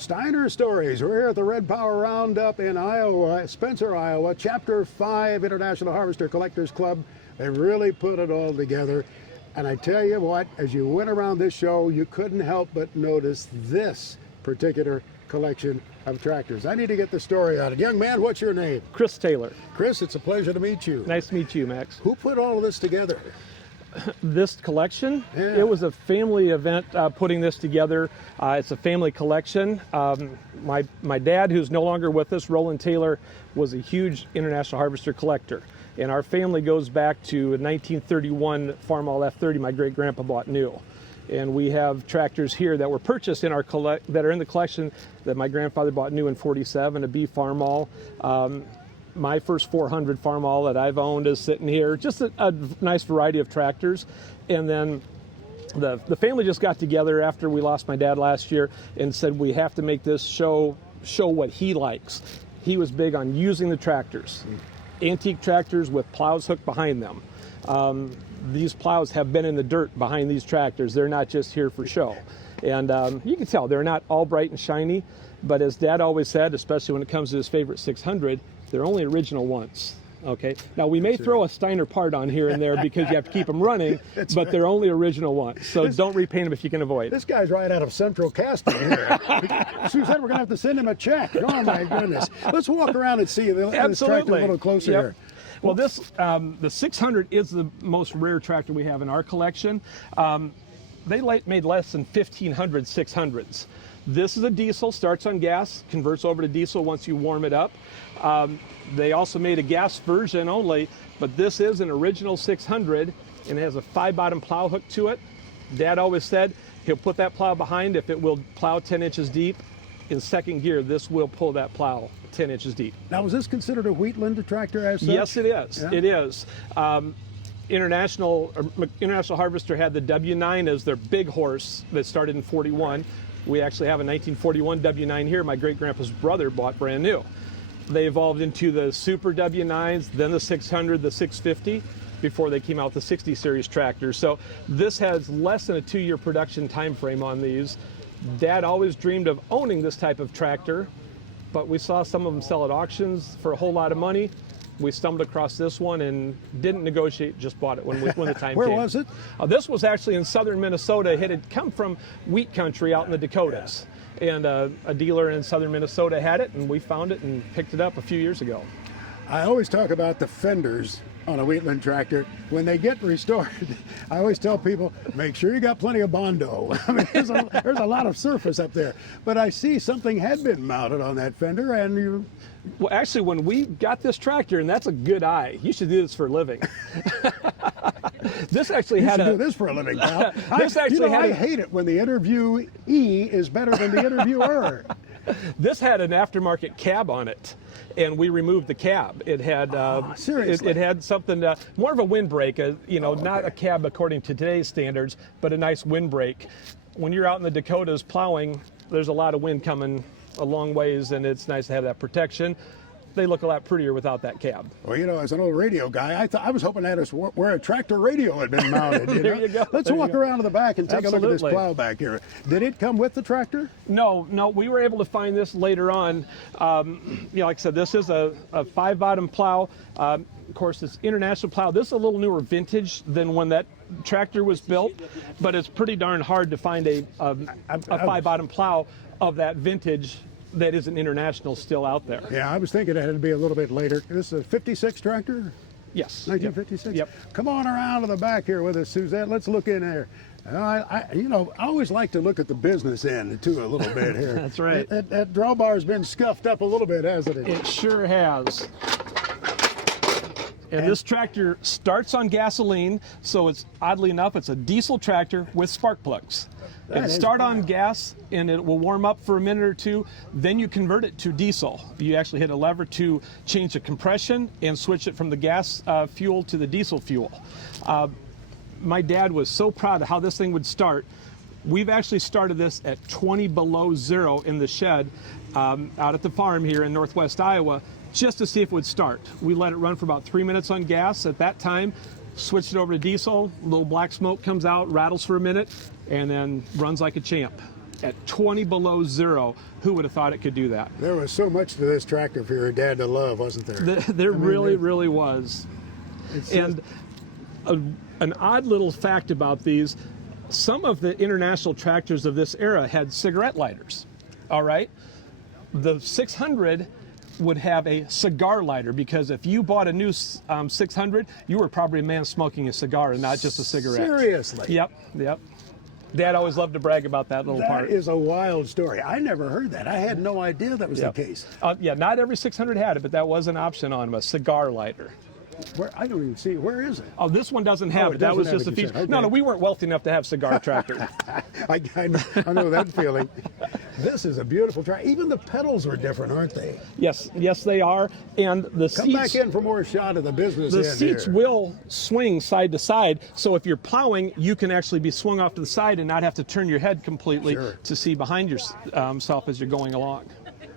Steiner Stories. We're here at the Red Power Roundup in Iowa, Spencer, Iowa, Chapter 5 International Harvester Collectors Club. They really put it all together. And I tell you what, as you went around this show, you couldn't help but notice this particular collection of tractors. I need to get the story on it. Young man, what's your name? Chris Taylor. Chris, it's a pleasure to meet you. Nice to meet you, Max. Who put all of this together? This collection, Yeah. It was a family event putting this together. It's a family collection. My dad, who's no longer with us, Roland Taylor, was a huge international harvester collector. And our family goes back to a 1931 Farmall F30 my great-grandpa bought new. And we have tractors here that were purchased in our that are in the collection that my grandfather bought new in '47, a B Farmall. My first 400 Farmall that I've owned is sitting here. Just a nice variety of tractors. And then the family just got together after we lost my dad last year and said we have to make this show what he likes. He was big on using the tractors. Antique tractors with plows hooked behind them. These plows have been in the dirt behind these tractors. They're not just here for show. And you can tell they're not all bright and shiny, but as Dad always said, especially when it comes to his favorite 600, they're only original once. Okay. Now we may throw a Steiner part on here and there because you have to keep them running, but they're only original ones. So don't repaint them if you can avoid. This guy's right out of Central Casting here. Suzette, we're going to have to send him a check. Oh my goodness. Let's walk around and see this tractor a little closer here. Well, this the 600 is the most rare tractor we have in our collection. They made less than 1,500 600s. This is a diesel, starts on gas, converts over to diesel once you warm it up. They also made a gas version only, but this is an original 600 and it has a 5-bottom plow hook to it. Dad always said he'll put that plow behind if it will plow 10 inches deep. In second gear, this will pull that plow 10 inches deep. Now, was this considered a Wheatland tractor as such? Yes, it is. Yeah. It is. International Harvester had the W9 as their big horse that started in '41. We actually have a 1941 W9 here. My great-grandpa's brother bought brand new. They evolved into the Super W9s, then the 600, the 650, before they came out with the 60 series tractors. So this has less than a 2-year production time frame on these. Dad always dreamed of owning this type of tractor, but we saw some of them sell at auctions for a whole lot of money. We stumbled across this one and didn't negotiate, just bought it when the time Where came. Where was it? This was actually in southern Minnesota. It had come from wheat country out in the Dakotas. And a dealer in southern Minnesota had it, and we found it and picked it up a few years ago. I always talk about the fenders on a Wheatland tractor. When they get restored, I always tell people, make sure you got plenty of Bondo. I mean, there's a lot of surface up there. But I see something had been mounted on that fender, and you... Well, actually, when we got this tractor, and that's a good eye. You should do this for a living. This actually had do this for a living, pal. I hate it when the interviewee is better than the interviewer. This had an aftermarket cab on it, and we removed the cab. It had seriously, it had something more of a windbreak, not a cab according to today's standards, but a nice windbreak. When you're out in the Dakotas plowing, there's a lot of wind coming a long ways, and it's nice to have that protection. They look a lot prettier without that cab. Well, as an old radio guy, I was hoping that is where a tractor radio had been mounted. There you go. Let's walk around to the back and take a look at this plow back here. Did it come with the tractor? No, we were able to find this later on. Like I said, this is a 5-bottom plow. Of course, it's international plow. This is a little newer vintage than when that tractor was built, but it's pretty darn hard to find a 5-bottom plow of that vintage that isn't international still out there. Yeah, I was thinking it had to be a little bit later. This is a 56 tractor? Yes. 1956? Yep. Come on around to the back here with us, Suzette. Let's look in there. I always like to look at the business end, too, a little bit here. That's right. That drawbar's been scuffed up a little bit, hasn't it? It sure has. And this tractor starts on gasoline, so it's, oddly enough, it's a diesel tractor with spark plugs. It'll start on gas, and it will warm up for a minute or two. Then you convert it to diesel. You actually hit a lever to change the compression and switch it from the gas fuel to the diesel fuel. My dad was so proud of how this thing would start. We've actually started this at 20 below zero in the shed out at the farm here in northwest Iowa, just to see if it would start. We let it run for about 3 minutes on gas at that time, switched it over to diesel, a little black smoke comes out, rattles for a minute, and then runs like a champ. at 20 below zero. Who would have thought it could do that? There was so much to this tractor for your dad to love, wasn't there? There really was. And an odd little fact about these, some of the international tractors of this era had cigarette lighters, all right? The 600 would have a cigar lighter, because if you bought a new 600, you were probably a man smoking a cigar and not just a cigarette. Seriously? Yep. Dad always loved to brag about that little part. That is a wild story. I never heard that. I had no idea that was the case. Yeah, not every 600 had it, but that was an option on them, a cigar lighter. Where, I don't even see it. Where is it? Oh, this one doesn't have it. That was just a feature. Okay. No, we weren't wealthy enough to have cigar tractors. I know that feeling. This is a beautiful tractor. Even the pedals are different, aren't they? Yes, they are. And the Come seats. back in for more shot of the business. The seats will swing side to side, so if you're plowing, you can actually be swung off to the side and not have to turn your head completely to see behind yourself as you're going along.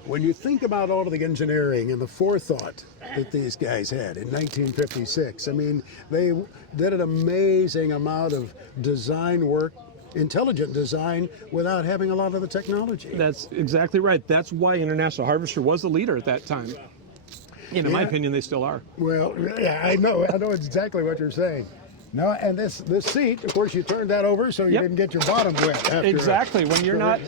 When you think about all of the engineering and the forethought that these guys had in 1956, I mean, they did an amazing amount of design work, intelligent design, without having a lot of the technology. That's exactly right. That's why International Harvester was the leader at that time. And in my opinion, they still are. Well, yeah, I know exactly what you're saying. No, and this seat, of course, you turned that over so you didn't get your bottom wet. Exactly. When you're not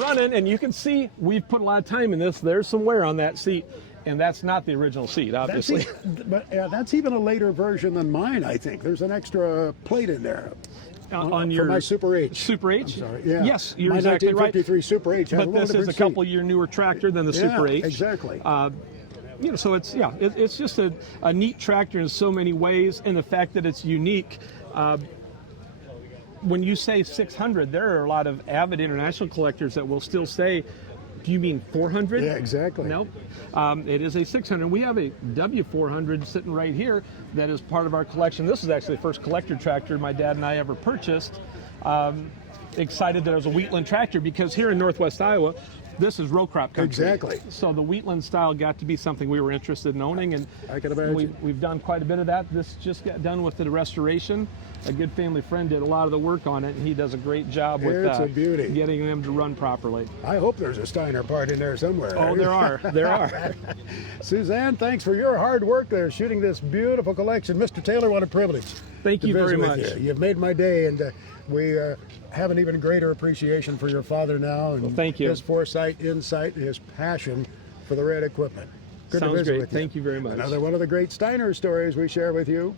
running, and you can see we've put a lot of time in this. There's some wear on that seat, and that's not the original seat, obviously. But that's even a later version than mine, I think. There's an extra plate in there. On your for my Super H. Super H? I'm sorry. Yeah. Yes, you're my exactly right. 1953 Super H. But this is a couple year newer tractor than the Super H. Exactly. So it's just a neat tractor in so many ways, and the fact that it's unique. When you say 600, there are a lot of avid international collectors that will still say, do you mean 400? Yeah, exactly. Nope. It is a 600. We have a W400 sitting right here that is part of our collection. This is actually the first collector tractor my dad and I ever purchased. Excited that it was a Wheatland tractor, because here in Northwest Iowa, this is row crop country. Exactly. So the Wheatland style got to be something we were interested in owning, and I can imagine. We've done quite a bit of that. This just got done with the restoration. A good family friend did a lot of the work on it, and he does a great job with It's a beauty. getting them to run properly. I hope there's a Steiner part in there somewhere. Oh, there are. There are. Suzanne, thanks for your hard work there shooting this beautiful collection. Mr. Taylor, what a privilege. Thank you very much. You've made my day, and we have an even greater appreciation for your father now, and thank you. His foresight, insight, and his passion for the red equipment. Good to Sounds visit great. with you. Thank you very much. Another one of the great Steiner stories we share with you.